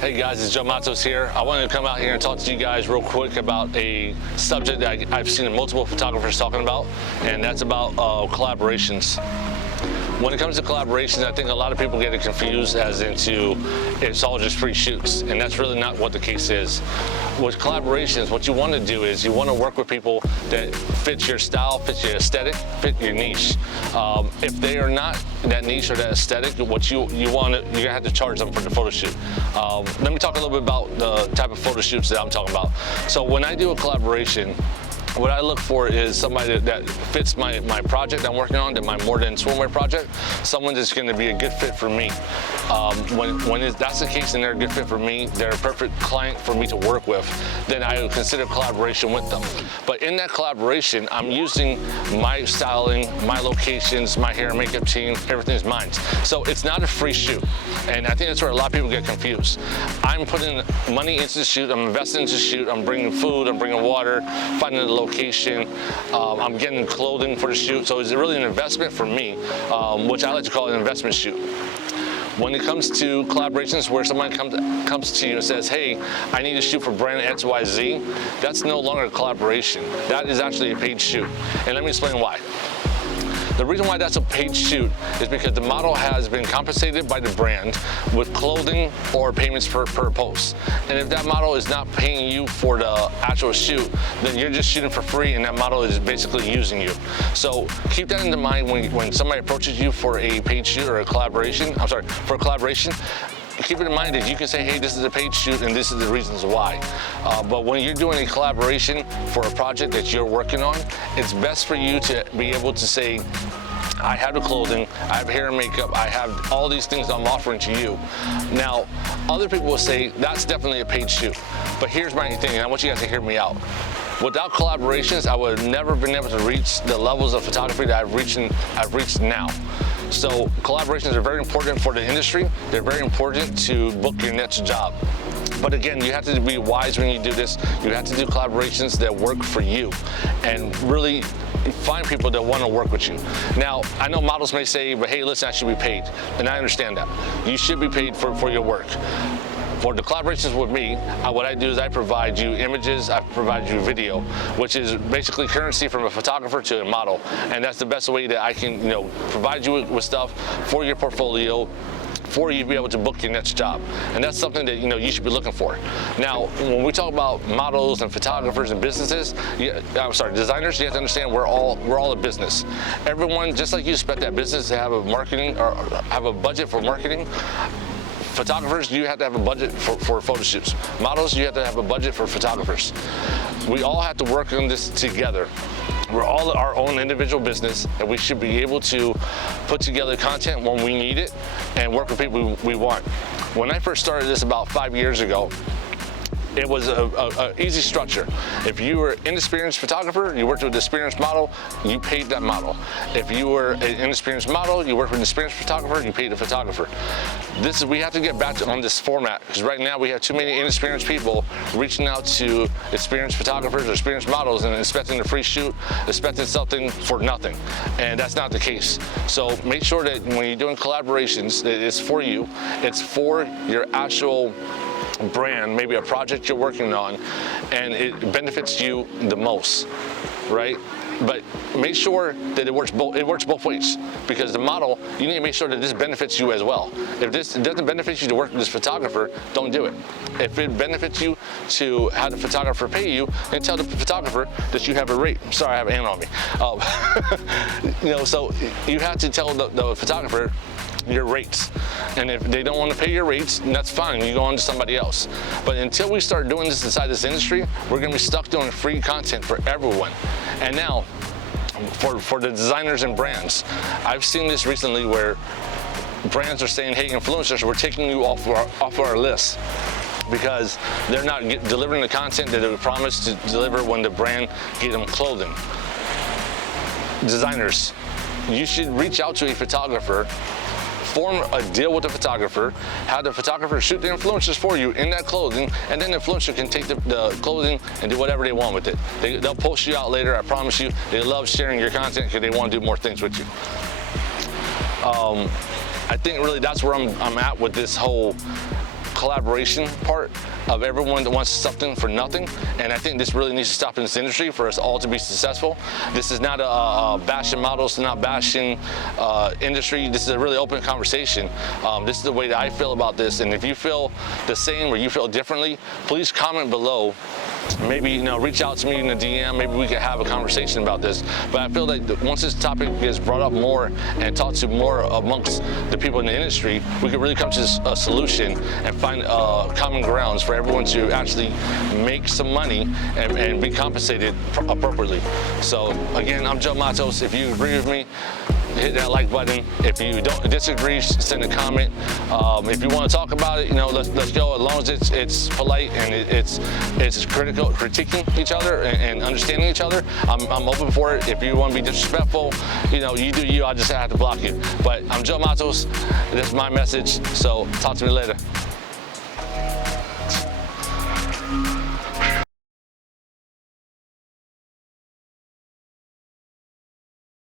Hey guys, it's Joe Matos here. I wanted to come out here and talk to you guys real quick about a subject that I've seen multiple photographers talking about, and that's about collaborations. When it comes to collaborations, I think a lot of people get it confused as into it's all just free shoots, and that's really not what the case is. With collaborations, what you want to do is you want to work with people that fit your style, fit your aesthetic, fit your niche. If they are not that niche or that aesthetic, what you're gonna have to charge them for the photo shoot. Let me talk a little bit about the type of photo shoots that I'm talking about. So when I do a collaboration, what I look for is somebody that fits my project I'm working on, my more than swimwear project, someone that's going to be a good fit for me. When that's the case and they're a good fit for me, they're a perfect client for me to work with, then I would consider collaboration with them. But in that collaboration, I'm using my styling, my locations, my hair and makeup team, everything's mine. So it's not a free shoot. And I think that's where a lot of people get confused. I'm putting money into the shoot, I'm investing into the shoot, I'm bringing food, I'm bringing water, finding the location, I'm getting clothing for the shoot. So it's really an investment for me, which I like to call an investment shoot. When it comes to collaborations where someone comes to you and says, hey, I need to shoot for brand XYZ, that's no longer a collaboration. That is actually a paid shoot. And let me explain why. The reason why that's a paid shoot is because the model has been compensated by the brand with clothing or payments per post. And if that model is not paying you for the actual shoot, then you're just shooting for free and that model is basically using you. So keep that in mind when somebody approaches you for a paid shoot or a collaboration, for a collaboration. Keep it in mind that you can say, hey, this is a paid shoot and this is the reasons why. But when you're doing a collaboration for a project that you're working on, it's best for you to be able to say, I have the clothing, I have hair and makeup, I have all these things I'm offering to you. Now, other people will say, that's definitely a paid shoot. But here's my thing, and I want you guys to hear me out. Without collaborations, I would have never been able to reach the levels of photography that I've reached now. So collaborations are very important for the industry. They're very important to book your next job. But again, you have to be wise when you do this. You have to do collaborations that work for you and really find people that want to work with you. Now, I know models may say, but hey, listen, I should be paid. And I understand that. You should be paid for your work. For the collaborations with me, what I do is I provide you images, I provide you video, which is basically currency from a photographer to a model. And that's the best way that I can, provide you with stuff for your portfolio, for you to be able to book your next job. And that's something that you should be looking for. Now, when we talk about models and photographers and businesses, designers, you have to understand we're all a business. Everyone, just like you expect that business to have a marketing or have a budget for marketing, photographers, you have to have a budget for photo shoots. Models, you have to have a budget for photographers. We all have to work on this together. We're all our own individual business, and we should be able to put together content when we need it and work with people we want. When I first started this about 5 years ago, it was a easy structure. If you were an inexperienced photographer, you worked with an experienced model, you paid that model. If you were an inexperienced model, you worked with an experienced photographer, you paid the photographer. We have to get back on this format, because right now we have too many inexperienced people reaching out to experienced photographers or experienced models and expecting a free shoot, expecting something for nothing. And that's not the case. So make sure that when you're doing collaborations, it's for you, it's for your actual brand, maybe a project you're working on, and it benefits you the most, right? But make sure that it works both ways, because the model, you need to make sure that this benefits you as well. If this doesn't benefit you to work with this photographer, don't do it. If it benefits you to have the photographer pay you, then tell the photographer that you have a rate. Sorry, I have an ant on me. So you have to tell the photographer your rates. And if they don't want to pay your rates, that's fine, you go on to somebody else. But until we start doing this inside this industry, we're gonna be stuck doing free content for everyone. And now, for the designers and brands, I've seen this recently where brands are saying, hey, influencers, we're taking you off our list, because they're not delivering the content that they were promised to deliver when the brand gave them clothing. Designers, you should reach out to a photographer, form a deal with the photographer, have the photographer shoot the influencers for you in that clothing, and then the influencer can take the clothing and do whatever they want with it. They'll post you out later, I promise you. They love sharing your content because they want to do more things with you. I think really that's where I'm at with this whole collaboration part of everyone that wants something for nothing, and I think this really needs to stop in this industry for us all to be successful. This is not a bashing models, not bashing industry. This is a really open conversation. This is the way that I feel about this, and if you feel the same or you feel differently, please comment below. Maybe, reach out to me in the DM. Maybe we can have a conversation about this. But I feel like once this topic is brought up more and talked to more amongst the people in the industry, we could really come to a solution and find common grounds for everyone to actually make some money and be compensated appropriately. So again, I'm Joe Matos. If you agree with me, hit that like button. If you don't disagree, send a comment. If you want to talk about it, let's go. As long as it's polite and it's critiquing each other and understanding each other, I'm open for it. If you want to be disrespectful, you do you. I just have to block you. But I'm Joe Matos. This is my message. So talk to me later.